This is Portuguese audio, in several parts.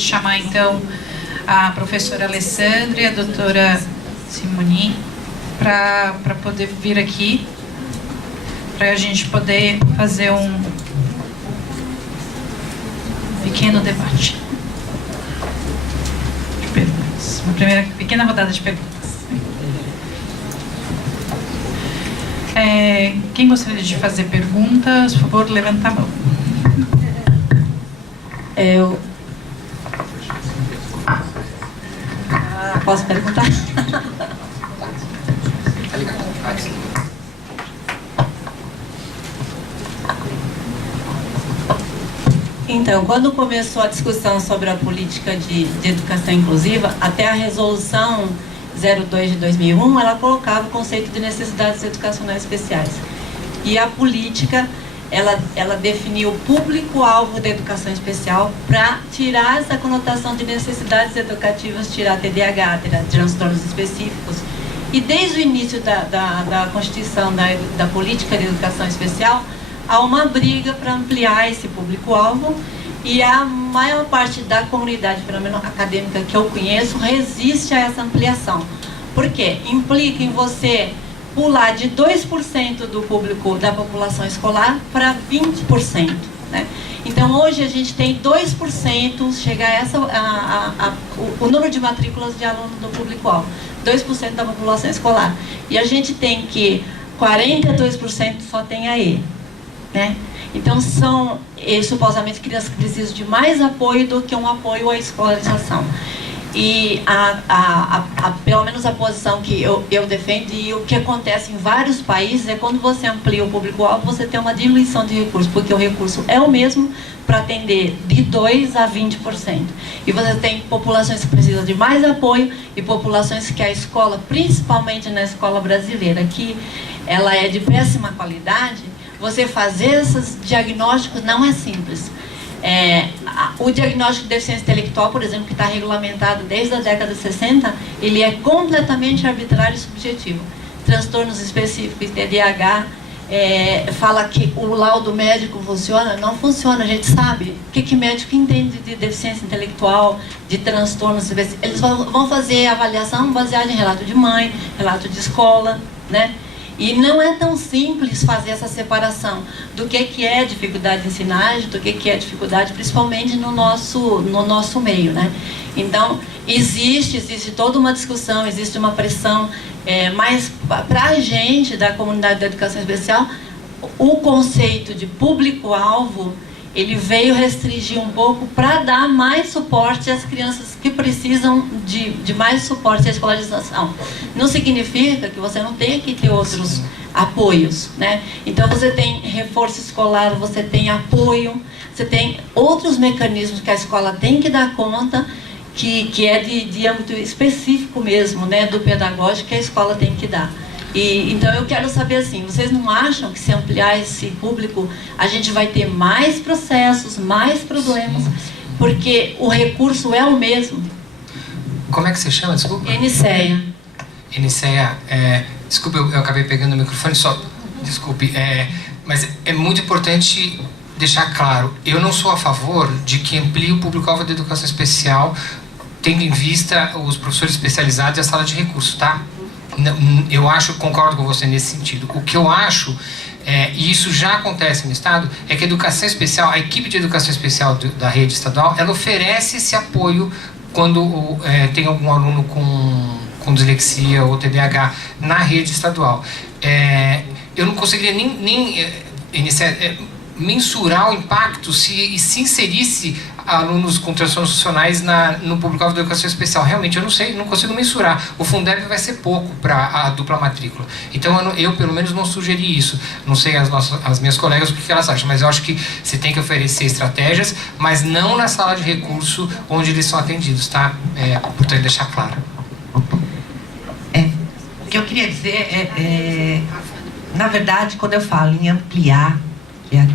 de chamar, então, a professora Alessandra e a doutora Simoni para poder vir aqui, para a gente poder fazer um pequeno debate de perguntas. Uma primeira pequena rodada de perguntas. Quem gostaria de fazer perguntas, por favor, levanta a mão. Posso perguntar? Então, quando começou a discussão sobre a política de educação inclusiva, até a resolução 02 de 2001, ela colocava o conceito de necessidades educacionais especiais. E a política, ela definiu o público-alvo da educação especial para tirar essa conotação de necessidades educativas, tirar TDAH, tirar transtornos específicos. E desde o início da constituição da política de educação especial, há uma briga para ampliar esse público-alvo, e a maior parte da comunidade, pelo menos acadêmica que eu conheço, resiste a essa ampliação. Por quê? Implica em você pular de 2% do público da população escolar para 20%. Né? Então, hoje a gente tem 2%, chegar o número de matrículas de alunos do público-alvo, 2% da população escolar. E a gente tem que 42% só tem AE. Né? Então, são supostamente crianças que precisam de mais apoio do que um apoio à escolarização. E pelo menos a posição que eu defendo, e o que acontece em vários países, é quando você amplia o público-alvo, você tem uma diluição de recursos, porque o recurso é o mesmo para atender de 2% a 20%. E você tem populações que precisam de mais apoio e populações que a escola, principalmente na escola brasileira, que ela é de péssima qualidade, você fazer esses diagnósticos não é simples. O diagnóstico de deficiência intelectual, por exemplo, que está regulamentado desde a década de 60, ele é completamente arbitrário e subjetivo. Transtornos específicos, TDAH, fala que o laudo médico funciona, não funciona, a gente sabe. O que médico entende de deficiência intelectual, de transtornos específicos? Eles vão fazer avaliação baseada em relato de mãe, relato de escola, né? E não é tão simples fazer essa separação do que é dificuldade de ensinagem, do que é dificuldade, principalmente no nosso meio, né? Então, existe toda uma discussão, existe uma pressão, mas para a gente, da comunidade da educação especial, o conceito de público-alvo, ele veio restringir um pouco para dar mais suporte às crianças que precisam de mais suporte à escolarização. Não significa que você não tenha que ter outros apoios, né? Então você tem reforço escolar, você tem apoio, você tem outros mecanismos que a escola tem que dar conta, que é de âmbito específico mesmo, né, do pedagógico, que a escola tem que dar. Então eu quero saber assim, vocês não acham que se ampliar esse público, a gente vai ter mais processos, mais problemas, porque o recurso é o mesmo? Como é que você chama, desculpa? Eniceia. Eniceia, desculpa, eu acabei pegando o microfone, só, desculpe, mas é muito importante deixar claro, eu não sou a favor de que amplie o público-alvo da educação especial, tendo em vista os professores especializados e a sala de recursos, tá? Eu concordo com você nesse sentido. O que eu acho, e isso já acontece no Estado, é que a educação especial, a equipe de educação especial da rede estadual, ela oferece esse apoio quando tem algum aluno com dislexia ou TDAH na rede estadual. Eu não conseguiria nem mensurar o impacto se inserisse alunos com transtornos funcionais no público-alvo da educação especial. Realmente, eu não sei, não consigo mensurar. O Fundeb vai ser pouco para a dupla matrícula. Então, eu pelo menos não sugeri isso. Não sei as minhas colegas o que elas acham, mas eu acho que você tem que oferecer estratégias, mas não na sala de recurso onde eles são atendidos, tá? Portanto, deixar claro. O que eu queria dizer na verdade, quando eu falo em ampliar,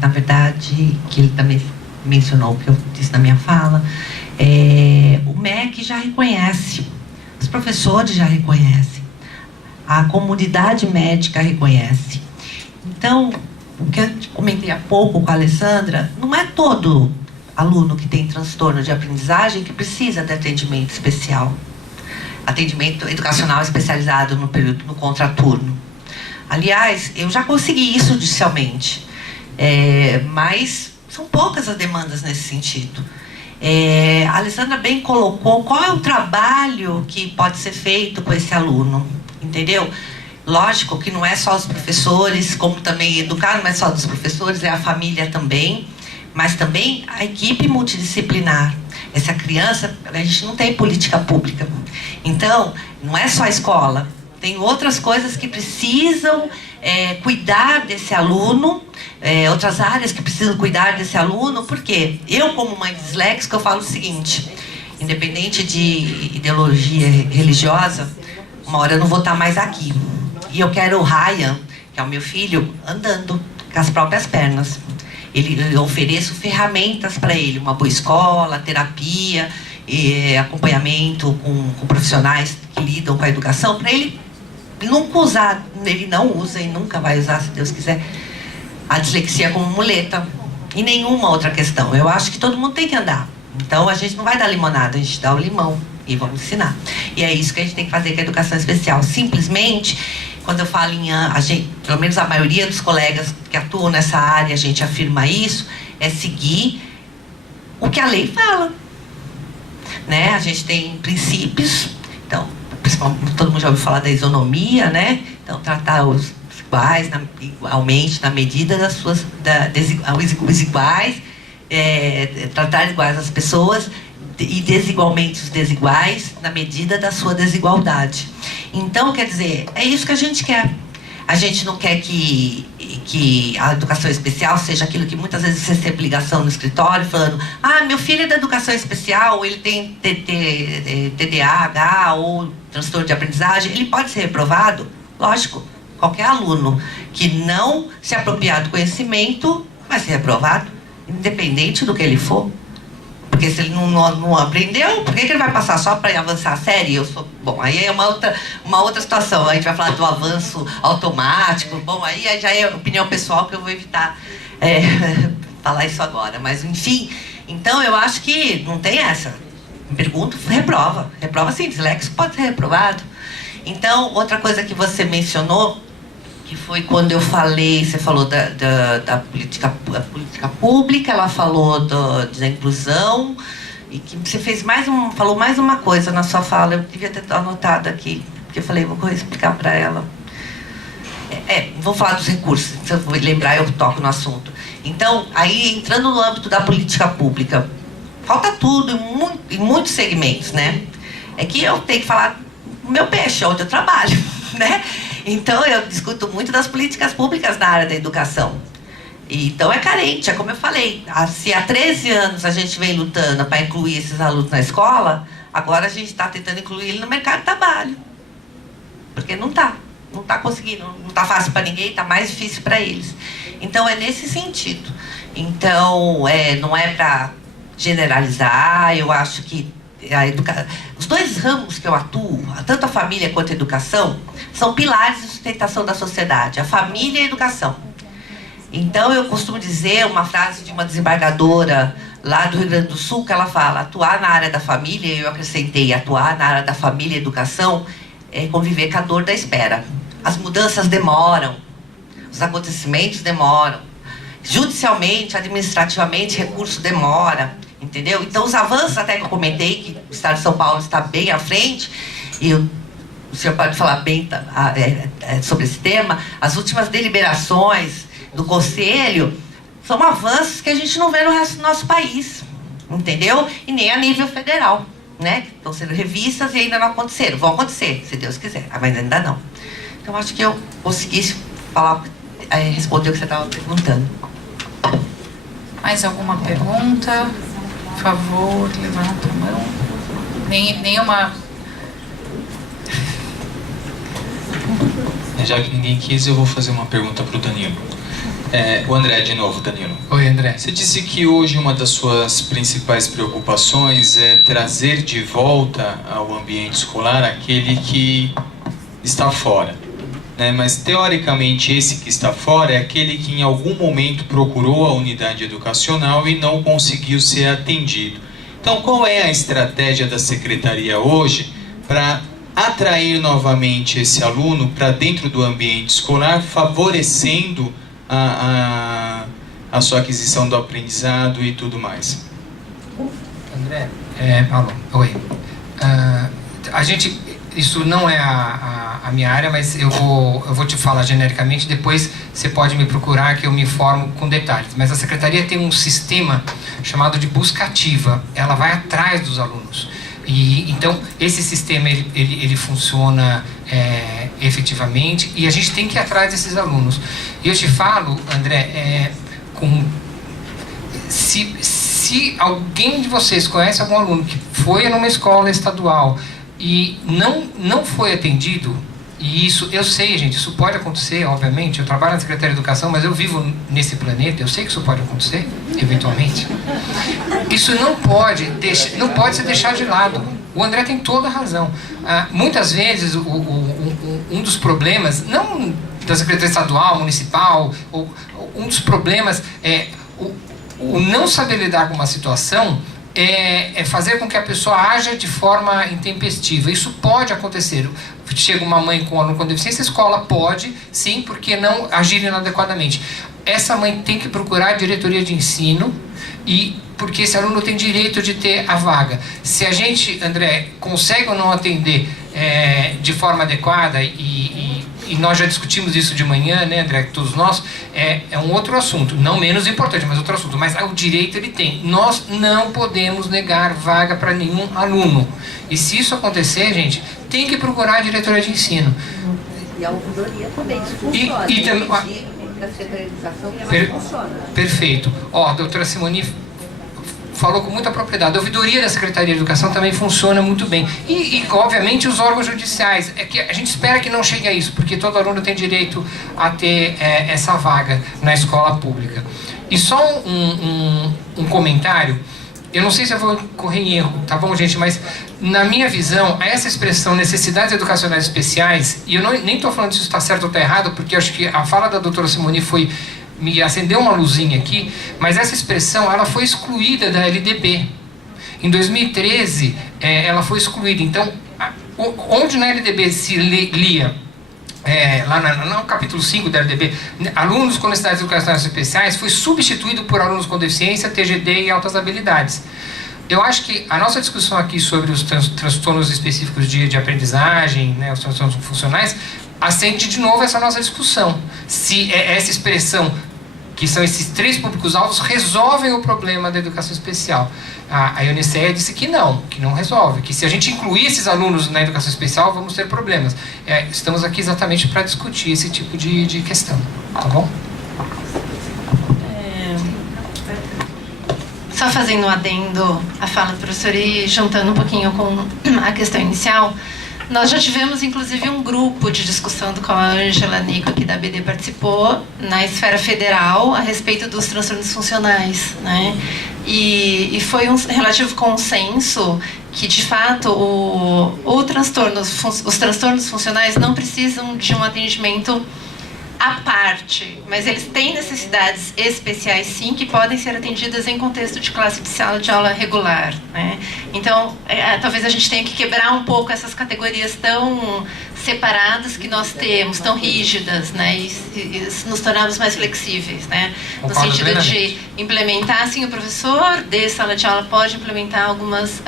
na verdade, que ele também mencionou o que eu disse na minha fala, o MEC já reconhece, os professores já reconhecem, a comunidade médica reconhece. Então, o que eu comentei há pouco com a Alessandra, não é todo aluno que tem transtorno de aprendizagem que precisa de atendimento especial, atendimento educacional especializado no período no contraturno. Aliás, eu já consegui isso judicialmente, mas são poucas as demandas nesse sentido. A Alessandra bem colocou qual é o trabalho que pode ser feito com esse aluno, entendeu? Lógico que não é só os professores, como também educar não é só dos professores, é a família também, mas também a equipe multidisciplinar. Essa criança, a gente não tem política pública, então não é só a escola, tem outras coisas que precisam cuidar desse aluno, outras áreas que precisam cuidar desse aluno, porque eu, como mãe disléxica, eu falo o seguinte: independente de ideologia religiosa, uma hora eu não vou estar mais aqui. E eu quero o Ryan, que é o meu filho, andando com as próprias pernas. Eu ofereço ferramentas para ele, uma boa escola, terapia, acompanhamento com profissionais que lidam com a educação, para ele nunca usar, ele não usa e nunca vai usar, se Deus quiser, a dislexia como muleta e nenhuma outra questão. Eu acho que todo mundo tem que andar. Então a gente não vai dar limonada, a gente dá o limão e vamos ensinar. E é isso que a gente tem que fazer com a educação especial. Simplesmente, quando eu falo a gente, pelo menos a maioria dos colegas que atuam nessa área, a gente afirma isso, é seguir o que a lei fala, né? A gente tem princípios, então, principalmente, todo mundo já ouviu falar da isonomia, né? Então, tratar os iguais igualmente na medida das suas os iguais, tratar iguais as pessoas e desigualmente os desiguais na medida da sua desigualdade. Então, quer dizer, é isso que a gente quer. A gente não quer que a educação especial seja aquilo que muitas vezes você recebe ligação no escritório falando: meu filho é da educação especial, ele tem TDAH ou transtorno de aprendizagem, ele pode ser reprovado? Lógico, qualquer aluno que não se apropriar do conhecimento vai ser reprovado, independente do que ele for. Porque se ele não aprendeu, por que ele vai passar só para avançar a série? Bom, aí é uma outra situação. A gente vai falar do avanço automático. Bom, aí já é opinião pessoal que eu vou evitar falar isso agora. Mas, enfim, então eu acho que não tem essa. Me pergunto, reprova. Reprova sim, disléxico pode ser reprovado. Então, outra coisa que você mencionou, que foi quando eu falei, você falou da política pública, ela falou da inclusão, e que você falou mais uma coisa na sua fala, eu devia ter anotado aqui, porque eu falei, vou explicar para ela. Vou falar dos recursos, se eu lembrar eu toco no assunto. Então, aí entrando no âmbito da política pública, falta tudo em muitos segmentos, né? É que eu tenho que falar do meu peixe, onde eu trabalho, né? Então, eu discuto muito das políticas públicas na área da educação. Então, é carente, é como eu falei. Se há 13 anos a gente vem lutando para incluir esses alunos na escola, agora a gente está tentando incluir ele no mercado de trabalho. Porque não está conseguindo, não está fácil para ninguém, está mais difícil para eles. Então, é nesse sentido. Então, não é para generalizar, eu acho que os dois ramos que eu atuo, tanto a família quanto a educação, são pilares de sustentação da sociedade, a família e a educação. Então, eu costumo dizer uma frase de uma desembargadora lá do Rio Grande do Sul, que ela fala: atuar na área da família, eu acrescentei, atuar na área da família e educação é conviver com a dor da espera. As mudanças demoram, os acontecimentos demoram, judicialmente, administrativamente, recurso demora. Entendeu? Então, os avanços, até que eu comentei, que o Estado de São Paulo está bem à frente, e o senhor pode falar bem sobre esse tema, as últimas deliberações do Conselho são avanços que a gente não vê no resto do nosso país, entendeu? E nem a nível federal, né? Que estão sendo revistas e ainda não aconteceram. Vão acontecer, se Deus quiser, mas ainda não. Então, acho que eu consegui responder o que você estava perguntando. Mais alguma pergunta? Por favor, levanta a mão. Nenhuma. Já que ninguém quis, eu vou fazer uma pergunta para o Danilo. O André, de novo, Danilo. Oi, André. Você disse que hoje uma das suas principais preocupações é trazer de volta ao ambiente escolar aquele que está fora. né? Mas teoricamente esse que está fora é aquele que em algum momento procurou a unidade educacional e não conseguiu ser atendido. Então, qual é a estratégia da secretaria hoje para atrair novamente esse aluno para dentro do ambiente escolar, favorecendo a sua aquisição do aprendizado e tudo mais? André, Paulo, oi. Isso não é a minha área, mas eu vou te falar genericamente, depois você pode me procurar que eu me informo com detalhes. Mas a secretaria tem um sistema chamado de busca ativa, ela vai atrás dos alunos. E então esse sistema ele funciona efetivamente, e a gente tem que ir atrás desses alunos. E eu te falo, André, se alguém de vocês conhece algum aluno que foi numa escola estadual e não foi atendido, e isso, eu sei, gente, isso pode acontecer, obviamente, eu trabalho na Secretaria de Educação, mas eu vivo nesse planeta, eu sei que isso pode acontecer, eventualmente. Isso não pode se deixar de lado. O André tem toda a razão. Muitas vezes, um dos problemas, não da Secretaria Estadual, Municipal, um dos problemas é o não saber lidar com uma situação, é fazer com que a pessoa haja de forma intempestiva. Isso pode acontecer. Chega uma mãe com um aluno com deficiência, a escola pode, sim, porque não agir inadequadamente. Essa mãe tem que procurar a diretoria de ensino, porque esse aluno tem direito de ter a vaga. Se a gente, André, consegue ou não atender de forma adequada, e nós já discutimos isso de manhã, né, André, todos nós, é um outro assunto, não menos importante, mas outro assunto, mas o direito ele tem. Nós não podemos negar vaga para nenhum aluno. E se isso acontecer, gente, tem que procurar a diretoria de ensino. E a ouvidoria também, isso funciona. E também, da secretarização também funciona. Perfeito. A doutora Simoni falou com muita propriedade. A ouvidoria da Secretaria de Educação também funciona muito bem. E obviamente, os órgãos judiciais. É que a gente espera que não chegue a isso, porque todo aluno tem direito a ter essa vaga na escola pública. E só um comentário. Eu não sei se eu vou correr em erro, tá bom, gente? Mas, na minha visão, essa expressão necessidades educacionais especiais, e eu nem estou falando se isso está certo ou está errado, porque eu acho que a fala da doutora Simoni me acendeu uma luzinha aqui, mas essa expressão ela foi excluída da LDB. Em 2013, ela foi excluída. Então, onde na LDB se lia, lá no capítulo 5 da LDB, alunos com necessidades educacionais especiais, foi substituído por alunos com deficiência, TGD e altas habilidades. Eu acho que a nossa discussão aqui sobre os transtornos específicos de aprendizagem, né, os transtornos funcionais, acende de novo essa nossa discussão. Se essa expressão, que são esses 3 públicos-alvos, resolvem o problema da educação especial. A Ionicéia disse que não resolve, que se a gente incluir esses alunos na educação especial, vamos ter problemas. Estamos aqui exatamente para discutir esse tipo de questão, tá bom? Só fazendo um adendo à fala do professor e juntando um pouquinho com a questão inicial, nós já tivemos, inclusive, um grupo de discussão do qual a Ângela Nico, aqui da BD, participou, na esfera federal, a respeito dos transtornos funcionais, né? E foi um relativo consenso que, de fato, os transtornos funcionais não precisam de um atendimento à parte, mas eles têm necessidades especiais, sim, que podem ser atendidas em contexto de classe de sala de aula regular, né? Então, talvez a gente tenha que quebrar um pouco essas categorias tão separadas que nós temos, tão rígidas, né? E nos tornarmos mais flexíveis, né? No sentido de implementar, assim, o professor de sala de aula pode implementar algumas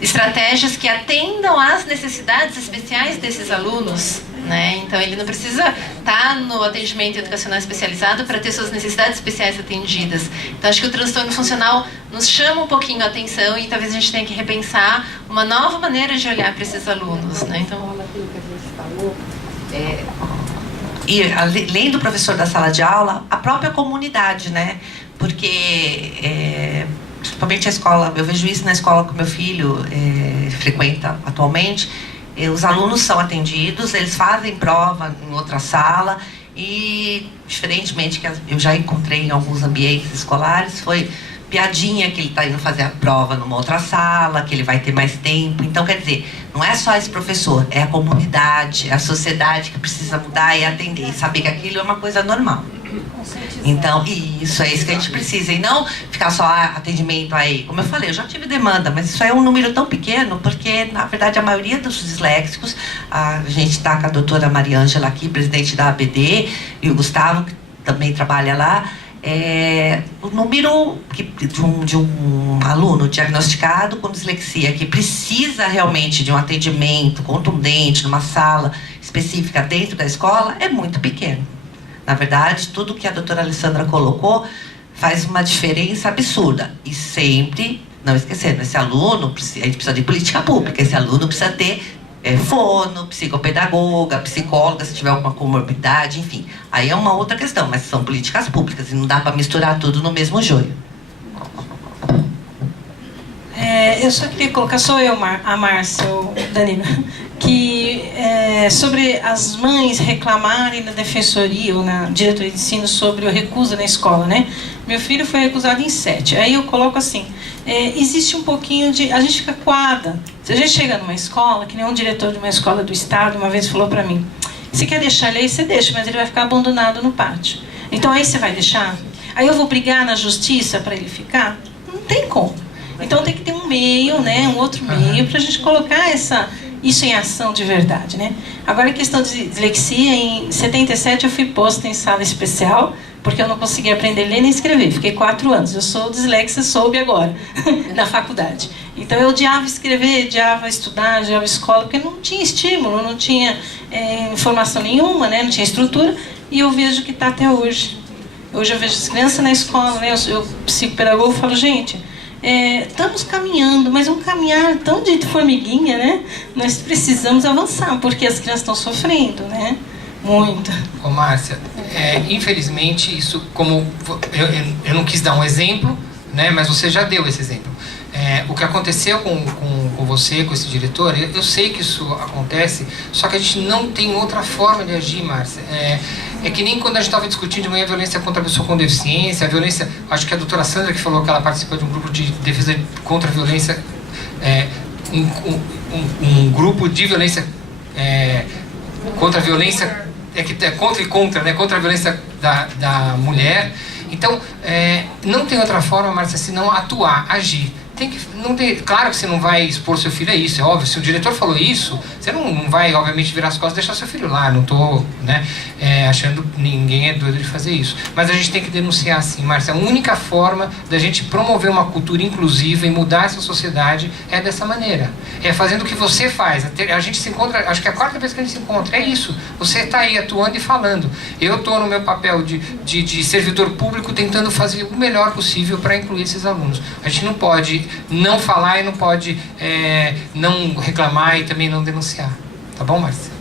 estratégias que atendam às necessidades especiais desses alunos, né? Então, ele não precisa estar no atendimento educacional especializado para ter suas necessidades especiais atendidas. Então, acho que o transtorno funcional nos chama um pouquinho a atenção e talvez a gente tenha que repensar uma nova maneira de olhar para esses alunos, né? Então, aquilo que a gente falou, e além do professor da sala de aula, a própria comunidade, né? Porque principalmente a escola, eu vejo isso na escola que meu filho frequenta atualmente. Os alunos são atendidos, eles fazem prova em outra sala e, diferentemente que eu já encontrei em alguns ambientes escolares, foi piadinha que ele está indo fazer a prova numa outra sala, que ele vai ter mais tempo. Então, quer dizer, não é só esse professor, é a comunidade, é a sociedade que precisa mudar e atender, e saber que aquilo é uma coisa normal. Então, isso é isso que a gente precisa, e não ficar só atendimento aí. Como eu falei, eu já tive demanda, mas isso é um número tão pequeno, porque, na verdade, a maioria dos disléxicos, a gente está com a doutora Mariângela aqui, presidente da ABD, e o Gustavo, que também trabalha lá. O número de um aluno diagnosticado com dislexia que precisa realmente de um atendimento contundente numa sala específica dentro da escola é muito pequeno. Na verdade, tudo que a doutora Alessandra colocou faz uma diferença absurda. E sempre, não esquecendo, esse aluno, a gente precisa de política pública, esse aluno precisa ter fono, psicopedagoga, psicóloga, se tiver alguma comorbidade, enfim. Aí é uma outra questão, mas são políticas públicas e não dá para misturar tudo no mesmo joio. Eu só queria colocar, sou eu, a Márcia, o Danilo, que sobre as mães reclamarem na defensoria ou na diretoria de ensino sobre o recusa na escola, né? Meu filho foi recusado em 7. Aí eu coloco assim, existe um pouquinho de... A gente fica coada. Se a gente chega numa escola, que nem um diretor de uma escola do estado uma vez falou para mim, você quer deixar ele aí, você deixa, mas ele vai ficar abandonado no pátio. Então aí você vai deixar? Aí eu vou brigar na justiça para ele ficar? Não tem como. Então tem que ter um meio, né, um outro meio para a gente colocar isso em ação de verdade, né? Agora, a questão de dislexia, em 77 eu fui posta em sala especial, porque eu não conseguia aprender a ler nem escrever. Fiquei 4 anos. Eu sou dislexa, soube agora, na faculdade. Então eu odiava escrever, odiava estudar, odiava escola, porque não tinha estímulo, não tinha informação nenhuma, né? Não tinha estrutura, e eu vejo que está até hoje. Hoje eu vejo as crianças na escola, né? Eu psicopedagogo, falo, gente, estamos caminhando, mas um caminhar tão de formiguinha, né? Nós precisamos avançar, porque as crianças estão sofrendo, né? Muito. Ô, Márcia, infelizmente, isso, como eu não quis dar um exemplo, né? Mas você já deu esse exemplo. O que aconteceu com você, com esse diretor, eu sei que isso acontece, só que a gente não tem outra forma de agir, Márcia. É que nem quando a gente estava discutindo de manhã a violência contra a pessoa com deficiência, a violência, acho que a doutora Sandra que falou que ela participou de um grupo de defesa contra a violência, um grupo de violência contra a violência, contra e contra, né, contra a violência da mulher. Então, não tem outra forma, Márcia, senão atuar, agir. Claro que você não vai expor seu filho a isso, é óbvio. Se o diretor falou isso, você não vai, obviamente, virar as costas e deixar seu filho lá. Não estou, né, achando que ninguém é doido de fazer isso. Mas a gente tem que denunciar, sim, Márcia. A única forma da gente promover uma cultura inclusiva e mudar essa sociedade é dessa maneira. É fazendo o que você faz. A gente se encontra, acho que é a 4ª vez que a gente se encontra. É isso. Você está aí atuando e falando. Eu estou no meu papel de servidor público tentando fazer o melhor possível para incluir esses alunos. A gente não pode não falar e não pode não reclamar e também não denunciar. Tá bom, Márcia?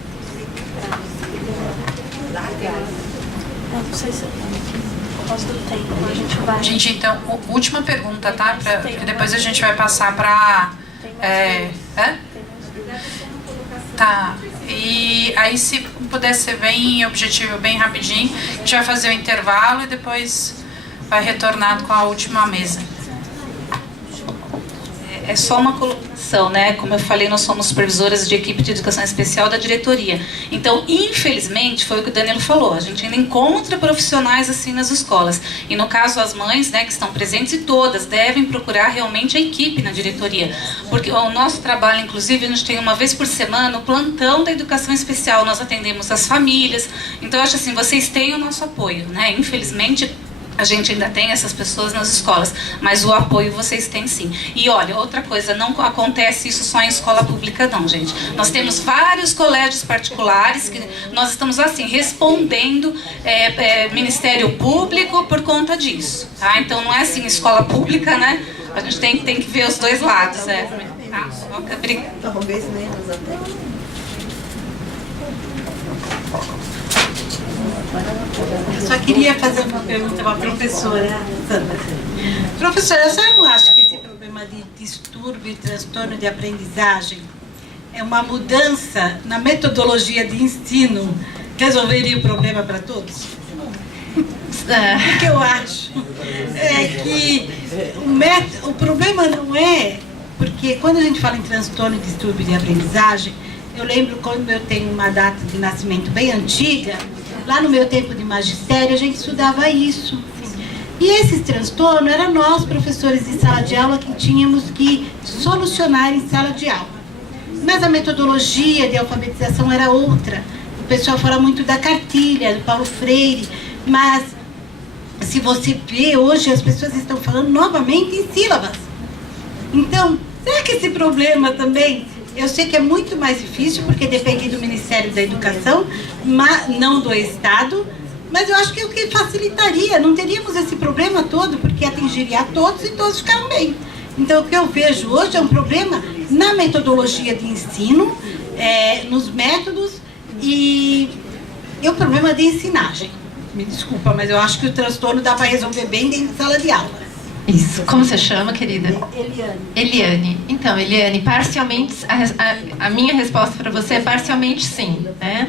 Não sei se por causa do tempo a gente vai... Gente, então, última pergunta, tá? Porque depois a gente vai passar para... Tá. E aí, se puder ser bem objetivo, bem rapidinho, a gente vai fazer o intervalo e depois vai retornar com a última mesa. É só uma colocação, né? Como eu falei, nós somos supervisoras de equipe de educação especial da diretoria. Então, infelizmente, foi o que o Danilo falou, a gente ainda encontra profissionais assim nas escolas. E no caso, as mães, né, que estão presentes, e todas devem procurar realmente a equipe na diretoria. Porque o nosso trabalho, inclusive, a gente tem uma vez por semana o plantão da educação especial, nós atendemos as famílias. Então, eu acho assim, vocês têm o nosso apoio, né? Infelizmente, a gente ainda tem essas pessoas nas escolas, mas o apoio vocês têm sim. E olha, outra coisa, não acontece isso só em escola pública não, gente. Nós temos vários colégios particulares que nós estamos assim, respondendo Ministério Público por conta disso. Tá? Então não é assim, escola pública, né? A gente tem que ver os dois lados. Tá? Obrigada. Talvez menos até. Eu só queria fazer uma pergunta para a professora Sandra. Professora, a senhora não acha que esse problema de distúrbio e transtorno de aprendizagem é uma mudança na metodologia de ensino resolveria o problema para todos? O que eu acho é que o problema não é... Porque quando a gente fala em transtorno e distúrbio de aprendizagem, eu lembro quando eu tenho uma data de nascimento bem antiga, lá no meu tempo de magistério, a gente estudava isso. E esse transtorno era nós, professores de sala de aula, que tínhamos que solucionar em sala de aula. Mas a metodologia de alfabetização era outra. O pessoal fala muito da cartilha, do Paulo Freire, mas se você vê hoje, as pessoas estão falando novamente em sílabas. Então, será que esse problema também, eu sei que é muito mais difícil, porque depende do Ministério da Educação, mas não do Estado, mas eu acho que é o que facilitaria, não teríamos esse problema todo, porque atingiria a todos e todos ficaram bem. Então, o que eu vejo hoje é um problema na metodologia de ensino, nos métodos e o problema de ensinagem. Me desculpa, mas eu acho que o transtorno dá para resolver bem dentro de sala de aula. Isso. Como você chama, querida? Eliane. Eliane. Então, Eliane, parcialmente, a minha resposta para você é parcialmente sim, né?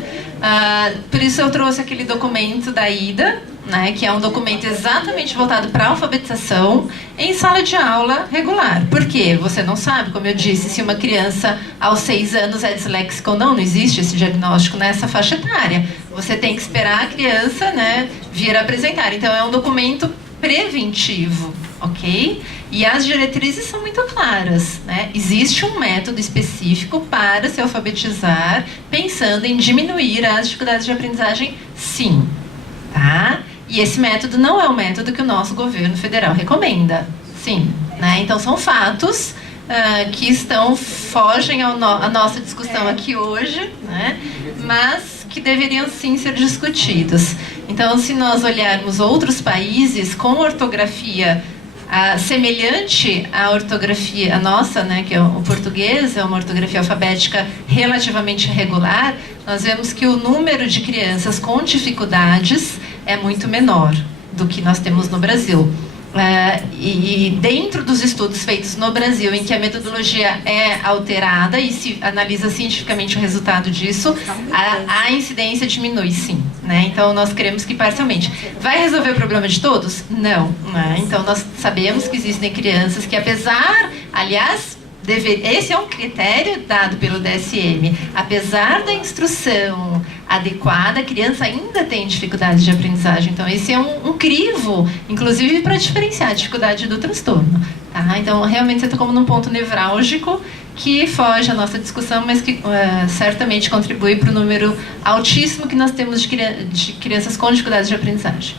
Por isso eu trouxe aquele documento da IDA, né, que é um documento exatamente voltado para a alfabetização em sala de aula regular. Por quê? Você não sabe, como eu disse, se uma criança aos 6 anos é disléxica ou não. Não existe esse diagnóstico nessa faixa etária. Você tem que esperar a criança, né, vir apresentar. Então, é um documento preventivo, ok? E as diretrizes são muito claras, né? Existe um método específico para se alfabetizar, pensando em diminuir as dificuldades de aprendizagem, sim, tá? E esse método não é o método que o nosso governo federal recomenda, sim, né? Então são fatos que fogem à nossa discussão aqui hoje, né? Mas que deveriam sim ser discutidos. Então, se nós olharmos outros países com ortografia semelhante à ortografia nossa, né, que é o português, é uma ortografia alfabética relativamente regular, nós vemos que o número de crianças com dificuldades é muito menor do que nós temos no Brasil. E dentro dos estudos feitos no Brasil, em que a metodologia é alterada e se analisa cientificamente o resultado disso, a incidência diminui, sim, né? Então, nós queremos que parcialmente. Vai resolver o problema de todos? Não, né? Então, nós sabemos que existem crianças que, apesar, aliás, esse é um critério dado pelo DSM. Apesar da instrução adequada, a criança ainda tem dificuldade de aprendizagem. Então, esse é um crivo, inclusive, para diferenciar a dificuldade do transtorno. Tá? Então, realmente, você está como num ponto nevrálgico que foge à nossa discussão, mas que certamente contribui para o número altíssimo que nós temos de crianças com dificuldade de aprendizagem.